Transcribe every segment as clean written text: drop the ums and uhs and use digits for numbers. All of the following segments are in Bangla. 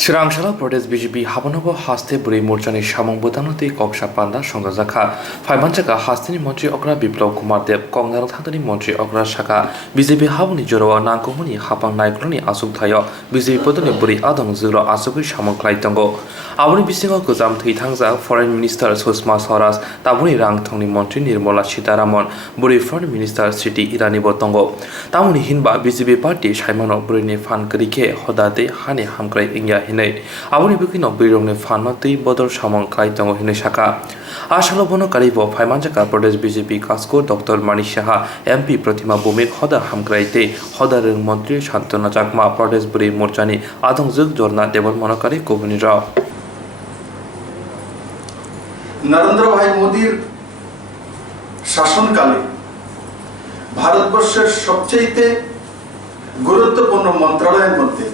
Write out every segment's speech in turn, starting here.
Sirangshala Pradesh BJP Habanogo Haste Bwrwi Morchani Samung Bhutanoti Kopsa Panda Songa Zakha Phaimanchaka Hastini Montri Okra Biplab Kumar Deb Kongnal Thantani Montri Okra Shaka BJP Habuni Jorowa Nangkomuni Hapang Naikloni Asuk Thayo BJP Podoni Bwrwi Adong Zuro Asukui Samung Klaitongo Aboni Bisingo Gozam Thui Thangja Foreign Minister Sushma Swaraj Tabuni Rang Thongni Montri Nirmala Sitaramon Bwrwi Foreign Minister Siti Irani Botongo Tamuni Hinba BJP Party Saimano Bwrwi Phanno Karwi Hoda de Hani hamkrai India Hinai Amani Phanno Phanno Bodor Samung Klaitongo Hinai Sakha Ashalo Phanno Karwi Phaimanchaka Pradesh BJP Kasko Dr. Mani Saha MP Pratima Bhumik Hoda hamkrai te Hoda Rung Montri Shantana Jakma Pradesh Bwrwi Morchani Adong Zug Jorna Devon Monokari Kobuni Rao Narendra भाई मोदीर शासनकाले भारतवर्षेर सबचेয়ে गुरुत्वपूर्ण मंत्रालयेर मध्य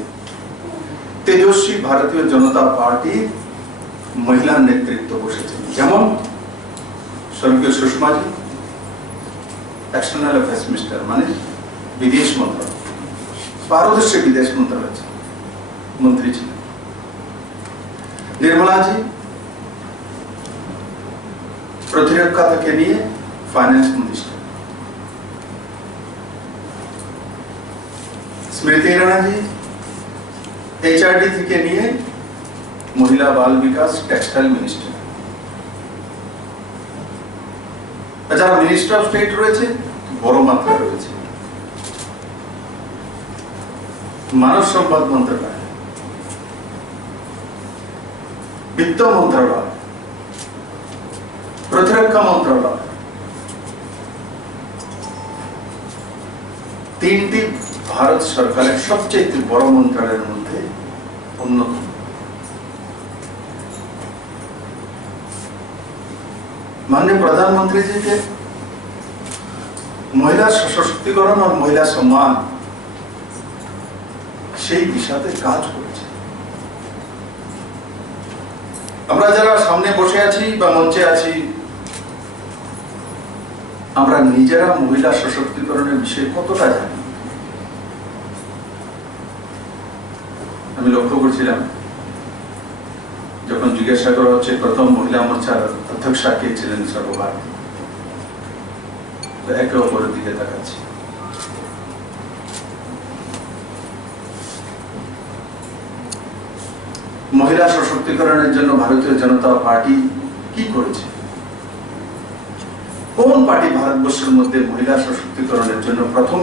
तेजस्वी भारतीय जनता पार्टी महिला नेतृत्व बसेছেন যেমন স্বর্গীয় সুষমা জি एक्सटर्नल अफेयर्स मिनिस्टर माने विदेश मंत्रालय पारदर्शी विदेश मंत्रालय मंत्री ছিলেন निर्मला जी प्रतिरक्षा থেকে নিয়ে finance minister Smriti Irani ji HRD থেকে নিয়ে महिला बाल विकास टेक्सटाइल मिनिस्टर যারা মিনিস্টার অফ স্টেট রয়েছে বড় মাত্রায় রয়েছে মানব সম্পদ মন্ত্রণালয় वित्त मंत्रालय प्रतिरक्षा मंत्रालय तीनटी भारत सरकार सबचेয়ে बड़ मंत्रालय मध्य अन्यतम माननीय प्रधानमंत्री जी के महिला सशक्तिकरण और महिला सम्मान সেই দিশাতে কাজ করেছে আমরা যারা সামনে বসে আছি বা মঞ্চে আছি আমরা নিজেরা মহিলা সশক্তিকরণের বিষয়ে কতটা জানি আমি লক্ষ্য করছিলাম যখন জিজ্ঞাসা করা হচ্ছে প্রথম মহিলা মোর্চার অধ্যক্ষা কে ছিলেন সর্বভারতীয় তো একে অপরের দিকে তাকাচ্ছি महिला सशक्तिकरणের জন্য ভারতীয় জনতা পার্টি কি করেছে কোন পার্টি ভারতবর্ষের মধ্যে মহিলা সশক্তিকরণের জন্য প্রথম